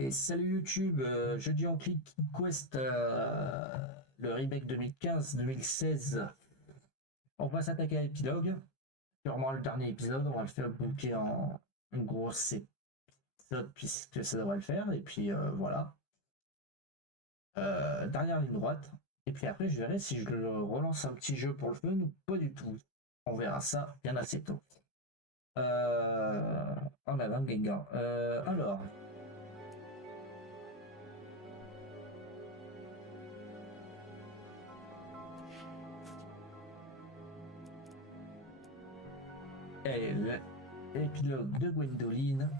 Et salut YouTube, jeudi on clique Quest, le remake 2015-2016. On va s'attaquer à l'épilogue, sûrement le dernier épisode, on va le faire booker en une grosse épisode puisque ça devrait le faire, et puis voilà. Dernière ligne droite, et puis après je verrai si je le relance un petit jeu pour le fun ou pas du tout. On verra ça bien assez tôt. En avant Gengar. Alors, l'épilogue de Gwendoline.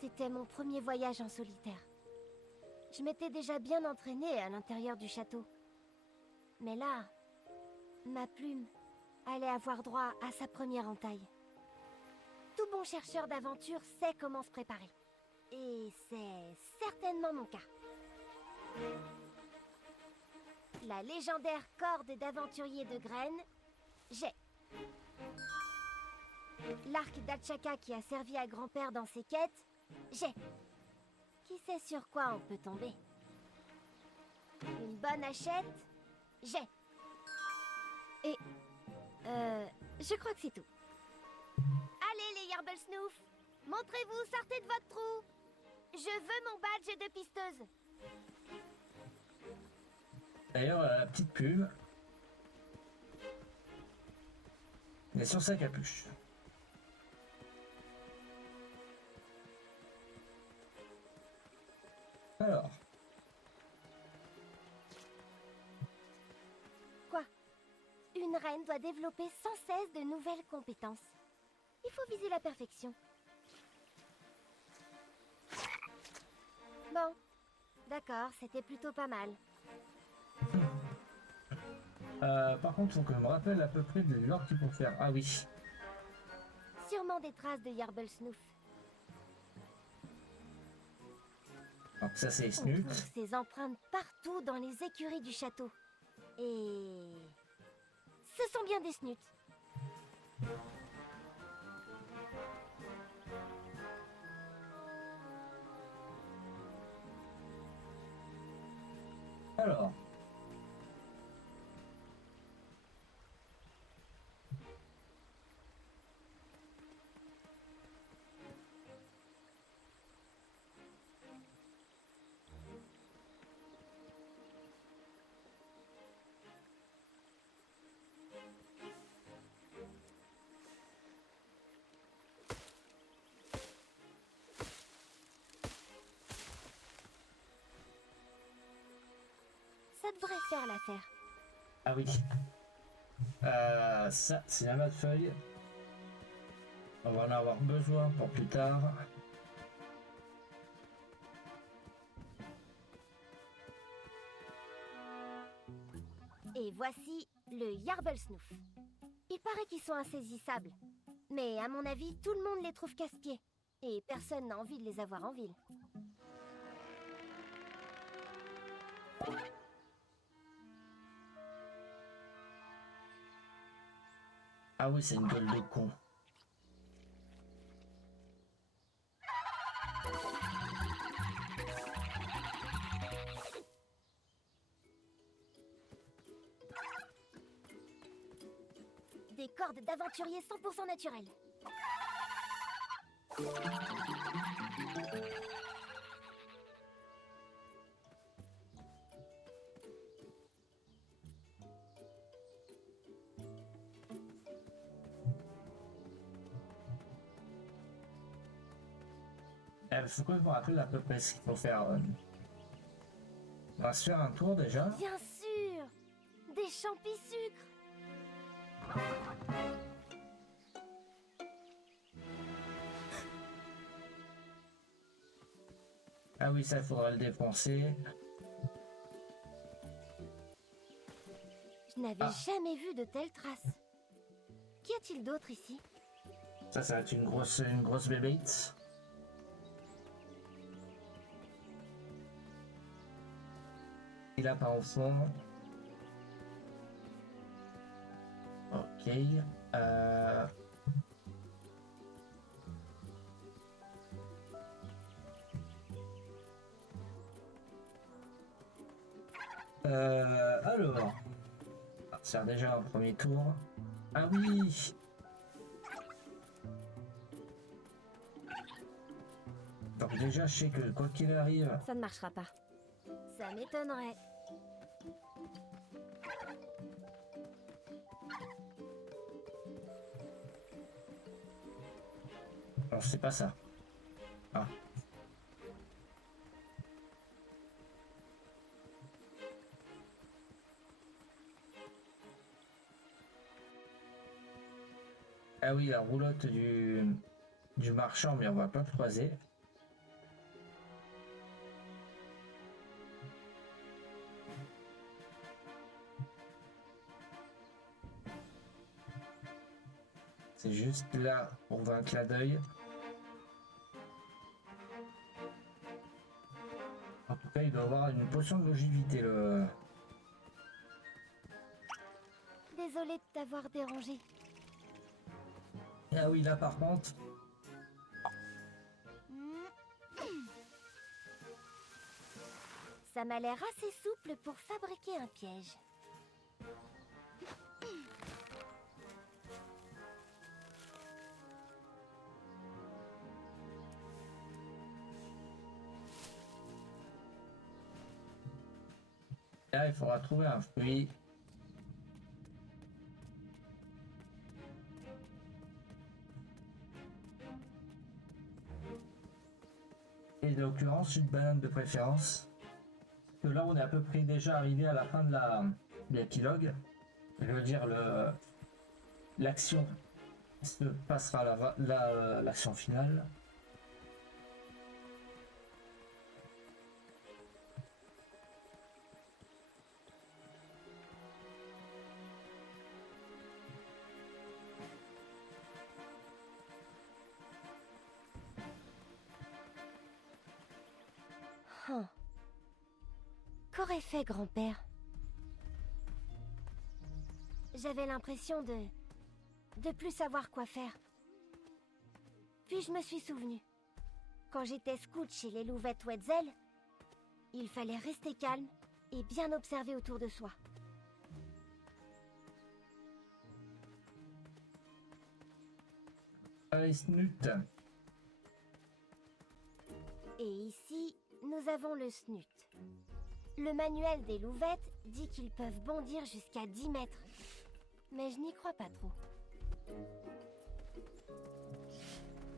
C'était mon premier voyage en solitaire. Je m'étais déjà bien entraînée à l'intérieur du château. Mais là, ma plume allait avoir droit à sa première entaille. Tout bon chercheur d'aventure sait comment se préparer. Et c'est certainement mon cas. La légendaire corde d'aventurier de graines, j'ai. L'arc d'Achaka qui a servi à grand-père dans ses quêtes, j'ai. Qui sait sur quoi on peut tomber? Une bonne hachette, j'ai. Et... je crois que c'est tout. Allez les Yarblesnoof, montrez-vous, sortez de votre trou. Je veux mon badge de pisteuse. D'ailleurs, la petite pub est sur sa capuche. Alors, Quoi? Une reine doit développer sans cesse de nouvelles compétences. Il faut viser la perfection. Bon, d'accord, c'était plutôt pas mal. par contre, faut que je me rappelle à peu près de l'ordre qu'il faut faire. Ah oui, Sûrement des traces de Yarblesnoof. donc ça c'est On Snoot. trouve ces empreintes partout dans les écuries du château. Et... ce sont bien des snoots. Alors, Ça devrait faire l'affaire. ah oui, ça c'est la feuille. On va en avoir besoin pour plus tard. Et voici le Yarblesnoof. Il paraît qu'ils sont insaisissables. Mais à mon avis, tout le monde les trouve casse-pieds. Et personne n'a envie de les avoir en ville. Ah oui, c'est une gueule de con. Des cordes d'aventurier 100% naturelles. Faut que je me rappelle à peu près ce qu'il faut faire. On va se faire un tour déjà. Bien sûr! Des champis sucres! Ah oui, ça il faudra le défoncer. Je n'avais jamais vu de telles traces. Qu'y a-t-il d'autre ici? Ça va être une grosse bébête. Et là, par au fond. Ok. Euh... alors, c'est déjà un premier tour. Ah oui! Donc déjà, je sais que quoi qu'il arrive, Ça ne marchera pas. Ça m'étonnerait. non, c'est pas ça. Ah. Ah oui, la roulotte du marchand, mais on va pas le croiser. C'est juste là pour voir un clin d'œil. En tout cas, il doit avoir une potion de longévité. Le... Désolée de t'avoir dérangé. Ah oui, là par contre, Ça m'a l'air assez souple pour fabriquer un piège. là, il faudra trouver un fruit. Et en l'occurrence, une banane de préférence. Parce que là, on est à peu près déjà arrivé à la fin de l'épilogue. Je veux dire, l'action se passera à l'action finale. Huh. Qu'aurait fait grand-père? J'avais l'impression de plus savoir quoi faire. Puis je me suis souvenu. Quand j'étais scout chez les Louvettes Wetzel, il fallait rester calme et bien observer autour de soi. Allez, Snut. Et ici, nous avons le snut. Le manuel des louvettes dit qu'ils peuvent bondir jusqu'à 10 mètres. Mais je n'y crois pas trop.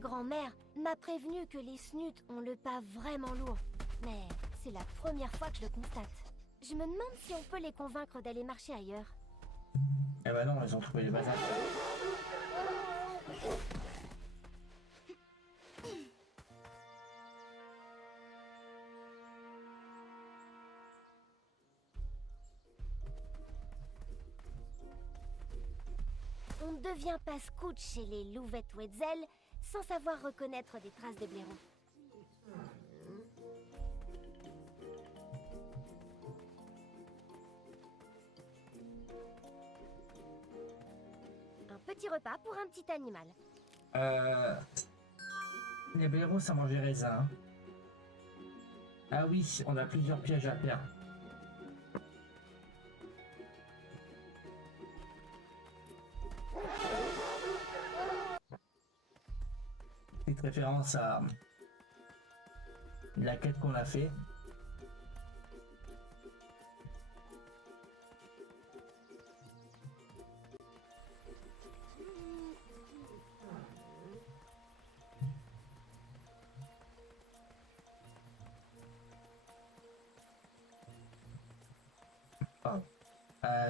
Grand-mère m'a prévenu que les snuts ont le pas vraiment lourd. Mais c'est la première fois que je le constate. Je me demande si on peut les convaincre d'aller marcher ailleurs. Eh ben non, ils ont trouvé les bazars. On ne devient pas scout chez les Louvettes Wetzel sans savoir reconnaître des traces de blaireaux. Un petit repas pour un petit animal. Les blaireaux, ça mange les raisins. Hein. Ah oui, on a plusieurs pièges à faire. Petite référence à la quête qu'on a fait.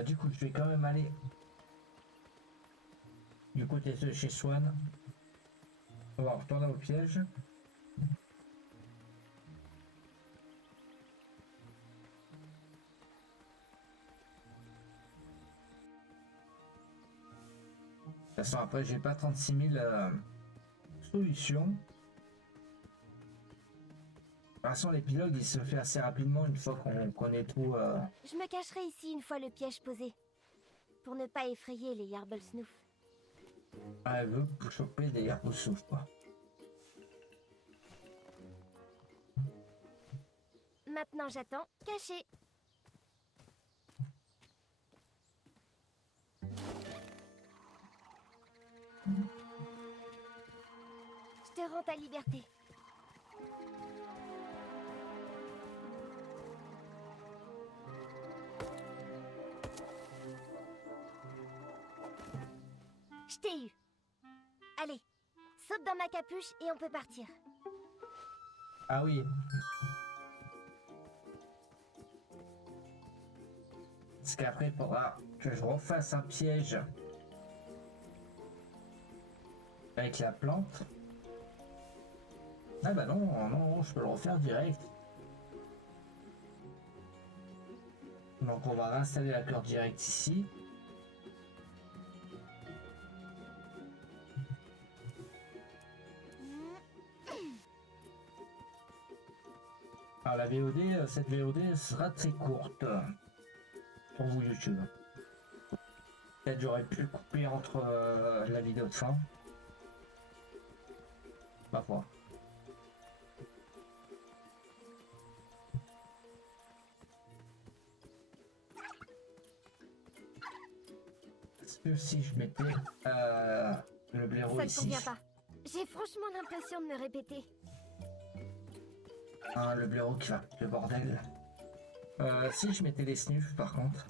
Du coup, je vais quand même aller du côté de chez Swan. On va retourner au piège. De toute façon, après, j'ai pas 36 000 solutions. De toute façon, l'épilogue, il se fait assez rapidement une fois qu'on connaît tout. Je me cacherai ici une fois le piège posé. pour ne pas effrayer les Yarblesnoof. Ah, elle veut choper des Yarblesnoof, quoi. Maintenant j'attends, caché. Je te rends ta liberté. Je t'ai eu. Allez, saute dans ma capuche et on peut partir. Ah oui. Parce qu'après, il faudra que je refasse un piège avec la plante. Ah bah non, non, je peux le refaire direct. Donc on va réinstaller la corde direct ici. Alors la VOD, cette VOD sera très courte pour vous YouTube. Peut-être j'aurais pu le couper entre la vidéo de fin. Ma foi. Est-ce que si je mettais le blaireau Ça ne ici, convient pas. J'ai franchement l'impression de me répéter. hein, le blaireau qui va foutre le bordel. Si je mettais les snufs par contre.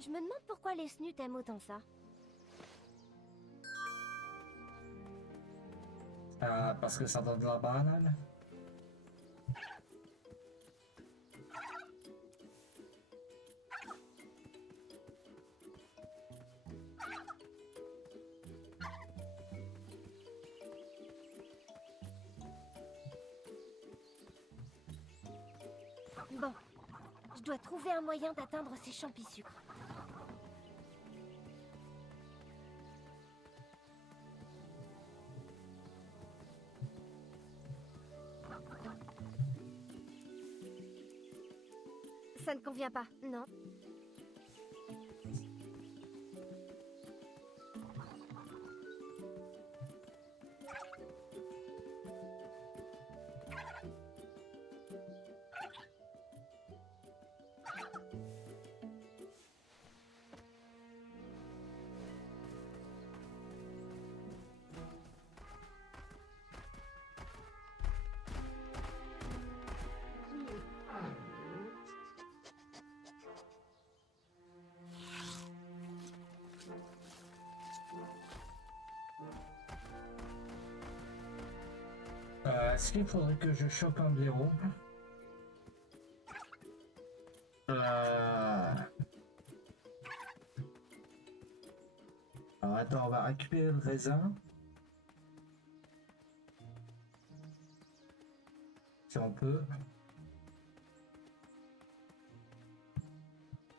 Je me demande pourquoi les snus t'aiment autant ça. Parce que ça donne de la banane. Bon, je dois trouver un moyen d'atteindre ces champi-sucres. Ça ne convient pas, non? Est-ce qu'il faudrait que je chope un blaireau? Alors attends, on va récupérer le raisin. Si on peut.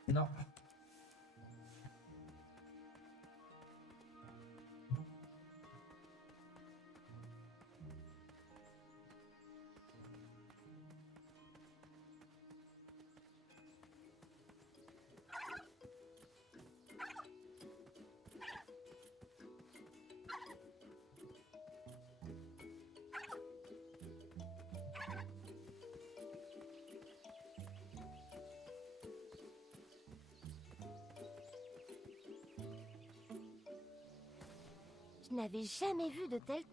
Non. Je n'avais jamais vu de tel...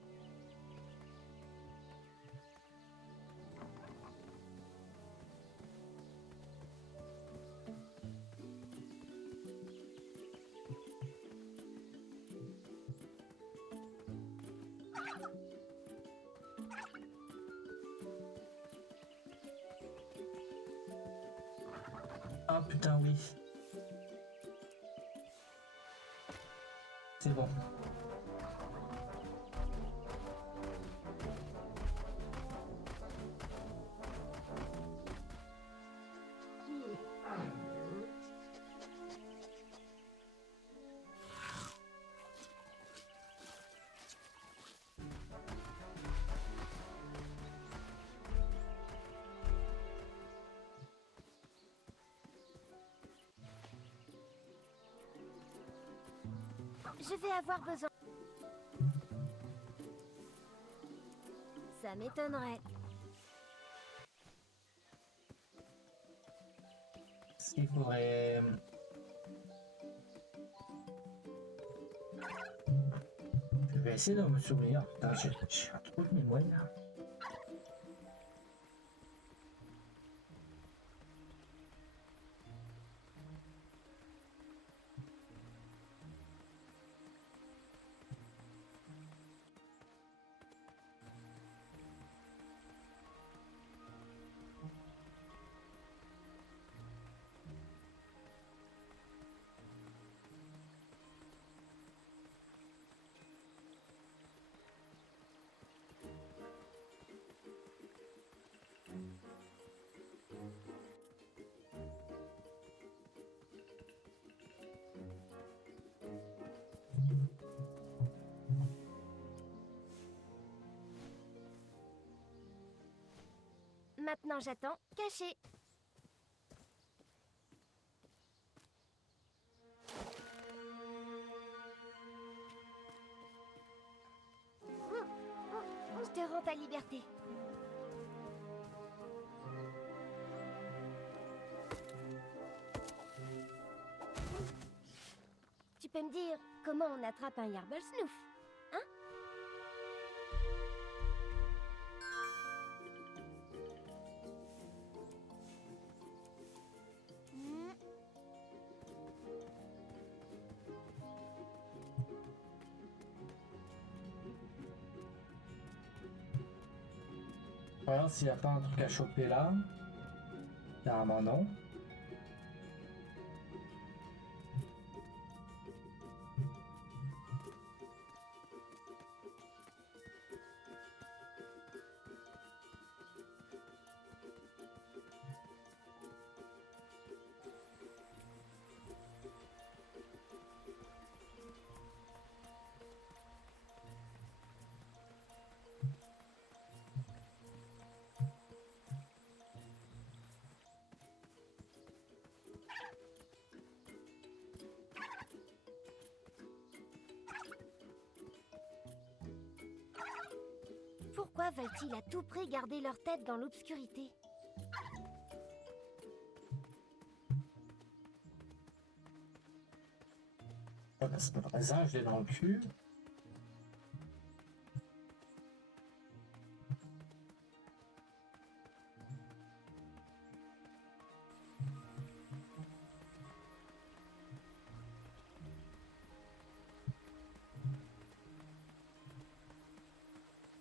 Ah putain, oui. C'est bon. Je vais avoir besoin. Ça m'étonnerait. Ce qu'il faudrait... Je vais essayer de me souvenir. Putain, j'ai un trou de mémoire. Maintenant j'attends, caché. Je te rends ta liberté. Tu peux me dire comment on attrape un Yarblesnoof, hein? Voilà, s'il n'y a pas un truc à choper là. Carrément non. Pourquoi veulent-ils à tout prix garder leur tête dans l'obscurité? C'est pas le raisin, je l'ai dans le cul.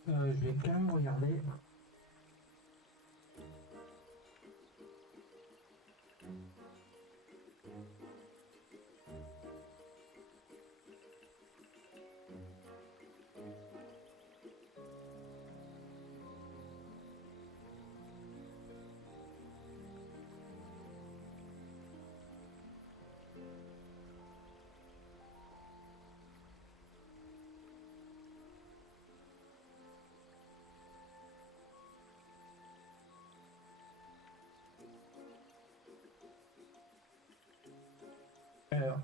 Je vais quand même regarder. Alors,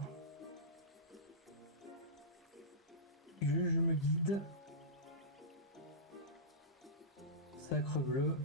je me guide. Sacre bleu.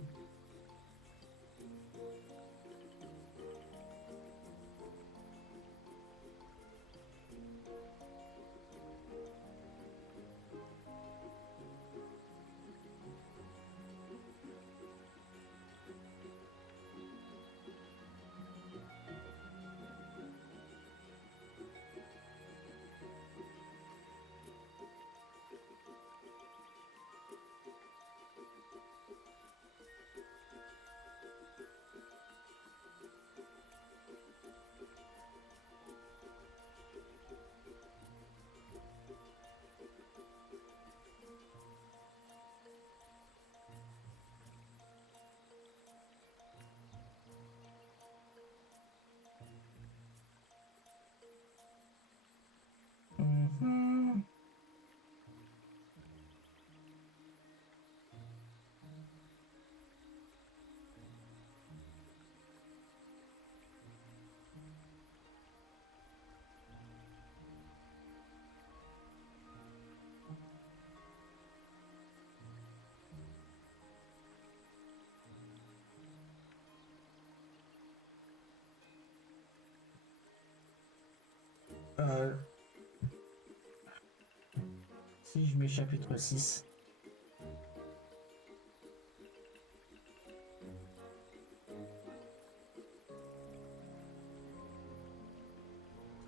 si je mets chapitre 6.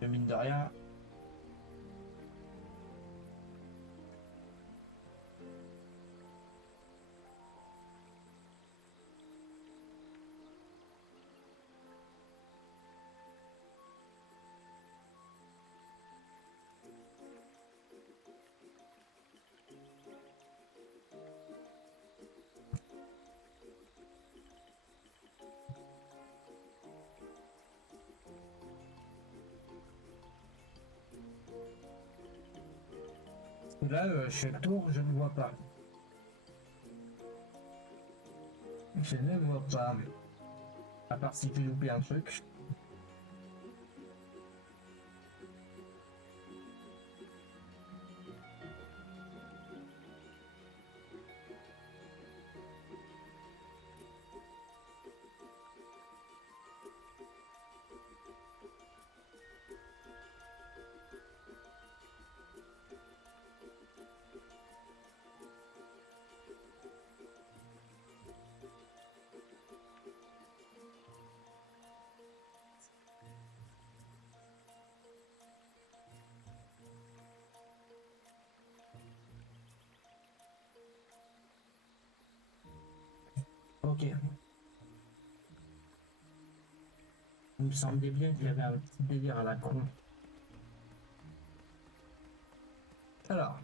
Mine de rien. Là, chaque tour, je ne vois pas. Je ne vois pas. À part si j'ai loupé un truc. Ok. Il me semblait bien qu'il y avait un petit délire à la con. Alors.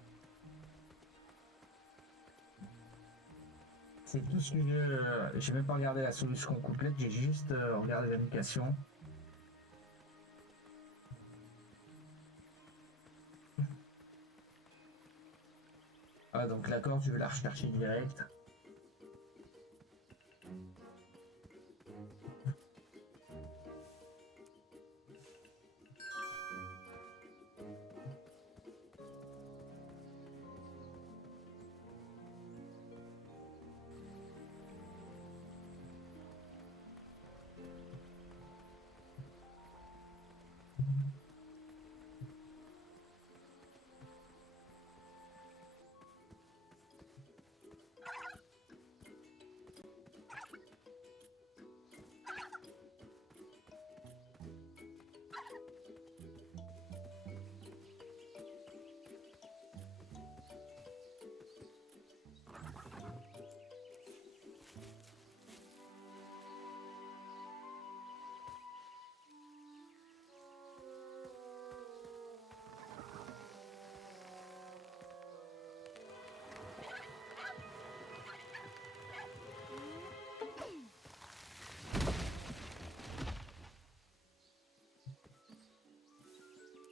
C'est tout ce que j'ai même pas regardé la solution complète, j'ai juste regardé l'application. Ah donc la corde je vais la rechercher direct.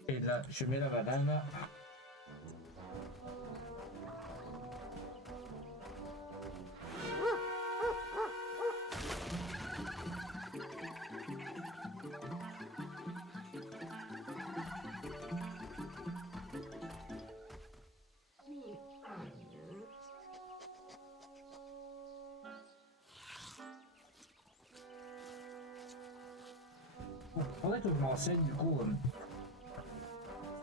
Et là je mets la banane. Faudrait que je me renseigne du coup.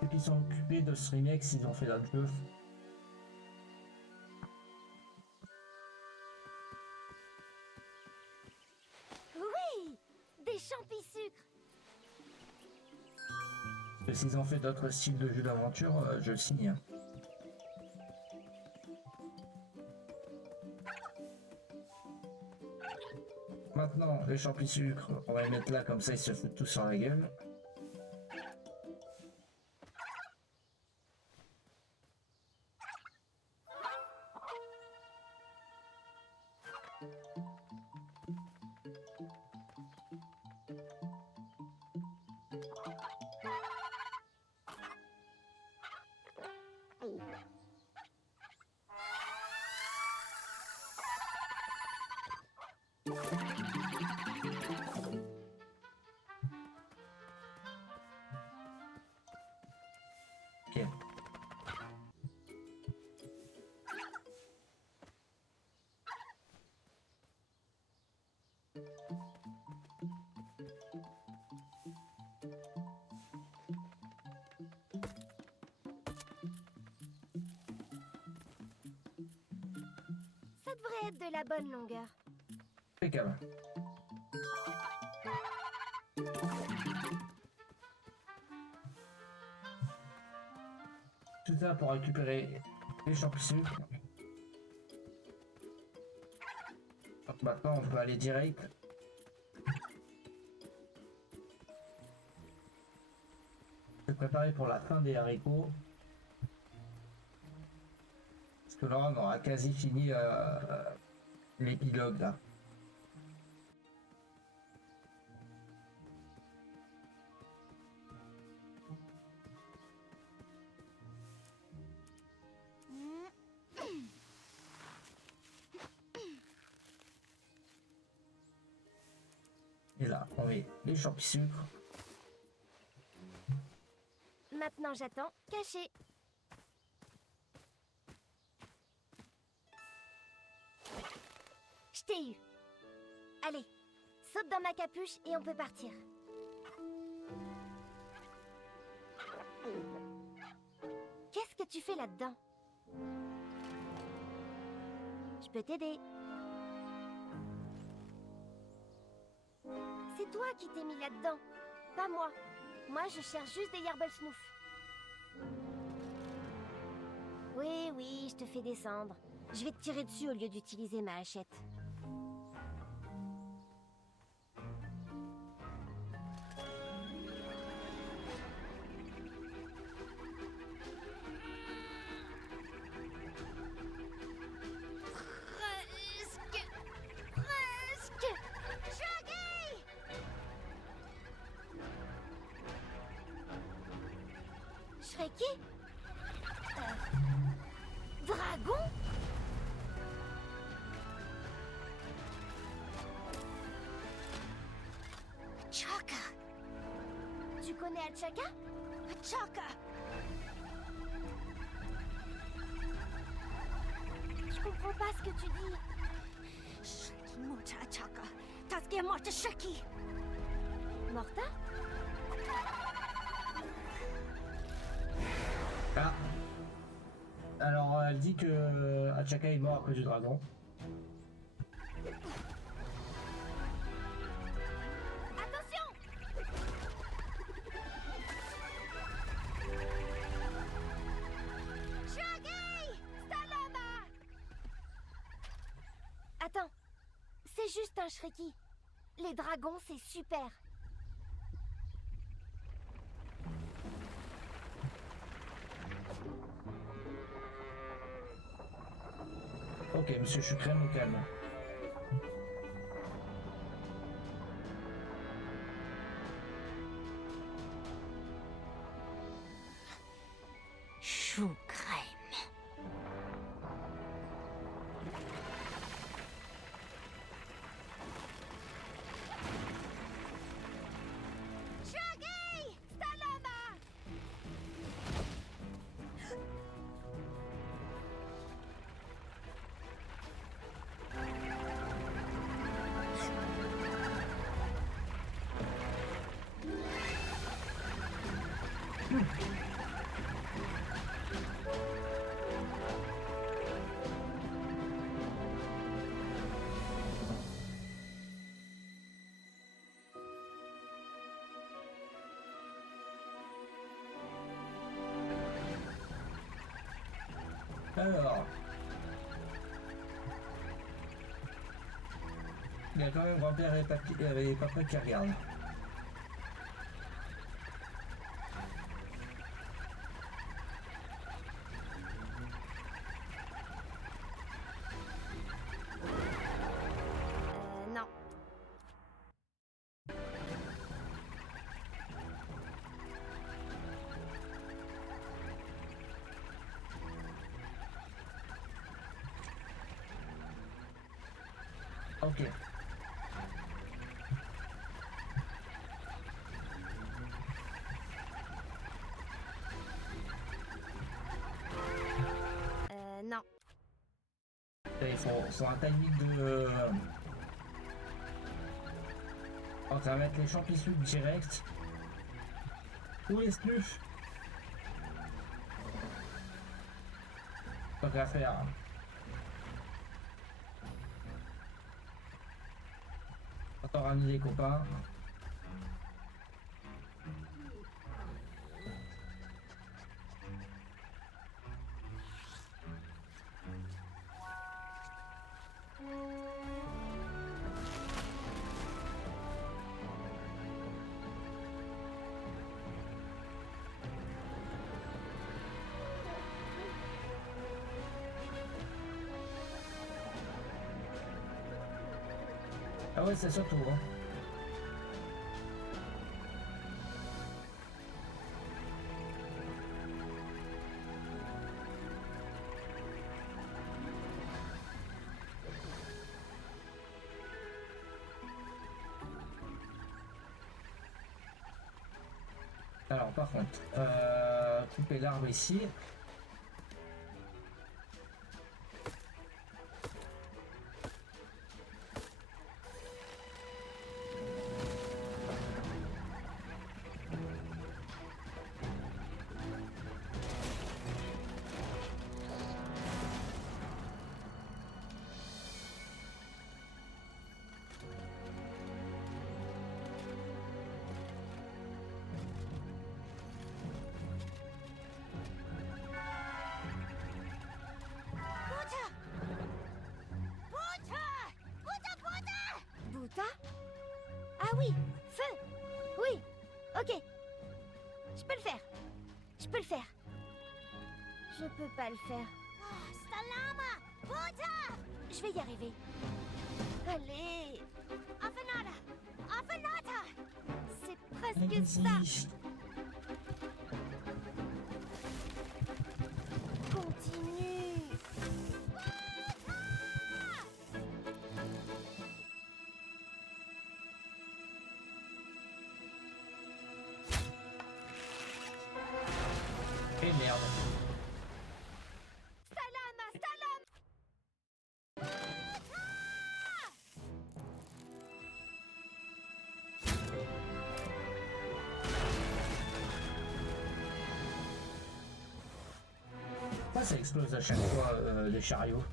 Ceux qui sont occupés de ce remake s'ils ont fait d'autres jeux. Oui, des champis sucres. S'ils ont fait d'autres styles de jeux d'aventure, je signe. Maintenant, les champis sucre, on va les mettre là comme ça ils se foutent tous sur la gueule. Ok. baguette de la bonne longueur. Impeccable. Tout ça pour récupérer les champignons. Donc maintenant on peut aller direct. Se préparer pour la fin des haricots. Parce que là on aura quasi fini l'épilogue là. Et là, on met les champignons sucre. Maintenant j'attends, caché. Je t'ai eu. Allez, saute dans ma capuche et on peut partir. Qu'est-ce que tu fais là-dedans? Je peux t'aider. C'est toi qui t'es mis là-dedans, pas moi. Moi, je cherche juste des Yarblesnoof. Oui, oui, je te fais descendre. Je vais te tirer dessus au lieu d'utiliser ma hachette. Presque. Shaggy! Shrekky? Dragon? Chaka! Tu connais Achaka? Chaka! Je comprends pas ce que tu dis. Shrekky Morta Achaka. Taskia Morta Shrekky. Morta? Ah. Alors elle dit que Achaka est mort à cause du dragon. Attention! Shaggy! Staloma! Attends, c'est juste un Shrekky. Les dragons, c'est super. Ok, monsieur Chucrem, au calme. Chou crème. Shaggy! Staloma! Alors, il y a quand même grand-père et papa qui regardent. Non. Ok. Non. Il faut un timing de... On va mettre les champignons direct. Où est Snuff? Pas qu'à faire. On va ramener les copains. Ah ouais, c'est surtout. Hein. Alors par contre, couper l'arbre ici. Bouta? Ah oui, feu. Oui, ok. Je peux le faire. Je peux le faire. Je peux pas le faire. Salama! Bouta! Je vais y arriver. Allez! Afanada! Afanata! C'est presque ça! Continue! Et merde. Salama! Salama! Pourquoi ça explose à chaque fois les chariots?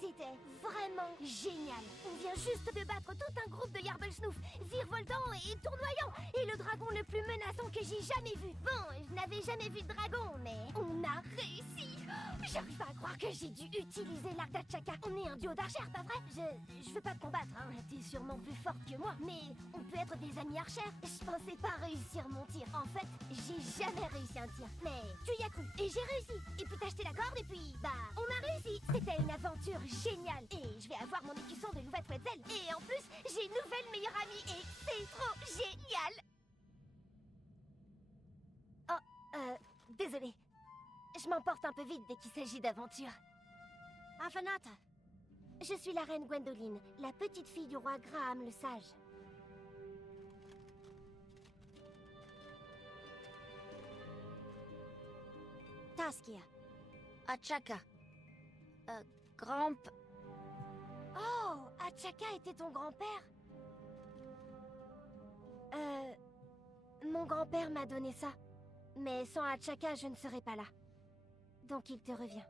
C'était vraiment génial. On vient juste de battre tout un groupe de Yarblesnoof, virevoltants et tournoyants, et le dragon le plus menaçant que j'ai jamais vu. Bon, je n'avais jamais vu de dragon, mais on a réussi. J'arrive pas à croire que j'ai dû utiliser l'arc d'Achaka. On est un duo d'archères, pas vrai? Je veux pas te combattre, hein. T'es sûrement plus forte que moi, mais on peut être des amis archères. Je pensais pas réussir mon tir. En fait, j'ai jamais réussi un tir. Mais tu y as cru, et j'ai réussi. Et puis t'as acheté la corde, et puis, bah, on a réussi. C'était une aventure géniale. Et je vais avoir mon écusson de Louvet Wetzel. Et en plus, j'ai une nouvelle meilleure amie, et c'est trop génial. Oh, désolé. Je m'emporte un peu vite dès qu'il s'agit d'aventure. Afanata. Je suis la reine Gwendoline, la petite fille du roi Graham le Sage. Taskia. Achaka. Oh, Achaka était ton grand-père? Mon grand-père m'a donné ça. Mais sans Achaka, je ne serais pas là. Donc il te revient.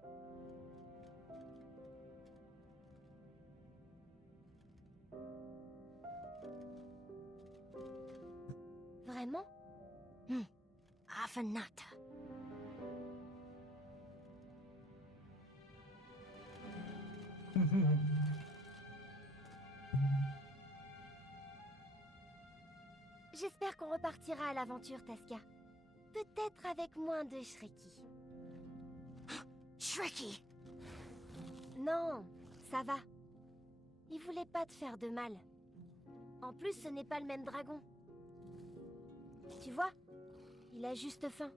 Vraiment? Afanata. J'espère qu'on repartira à l'aventure, Taskia. Peut-être avec moins de Shrekky. Shrekky! Non, ça va. Il voulait pas te faire de mal. En plus, ce n'est pas le même dragon. Tu vois, il a juste faim.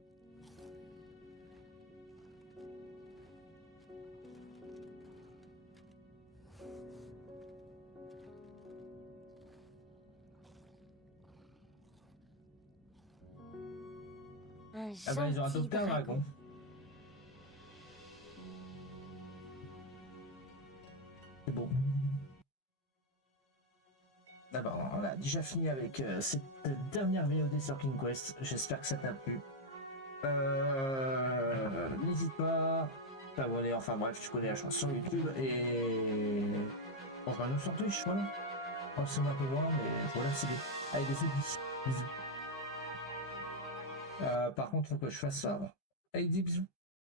Ah bah ils ont gentil adopté un dragon. C'est bon. D'abord, on a déjà fini avec cette dernière VOD sur King Quest. J'espère que ça t'a plu. N'hésite pas à t'abonner, enfin bref, tu connais la chanson YouTube et on va nous sur Twitch, voilà. On se met un peu loin, mais voilà, c'est bien. Allez, bisous, bisous. Par contre, faut que je fasse ça. Allez, des bisous.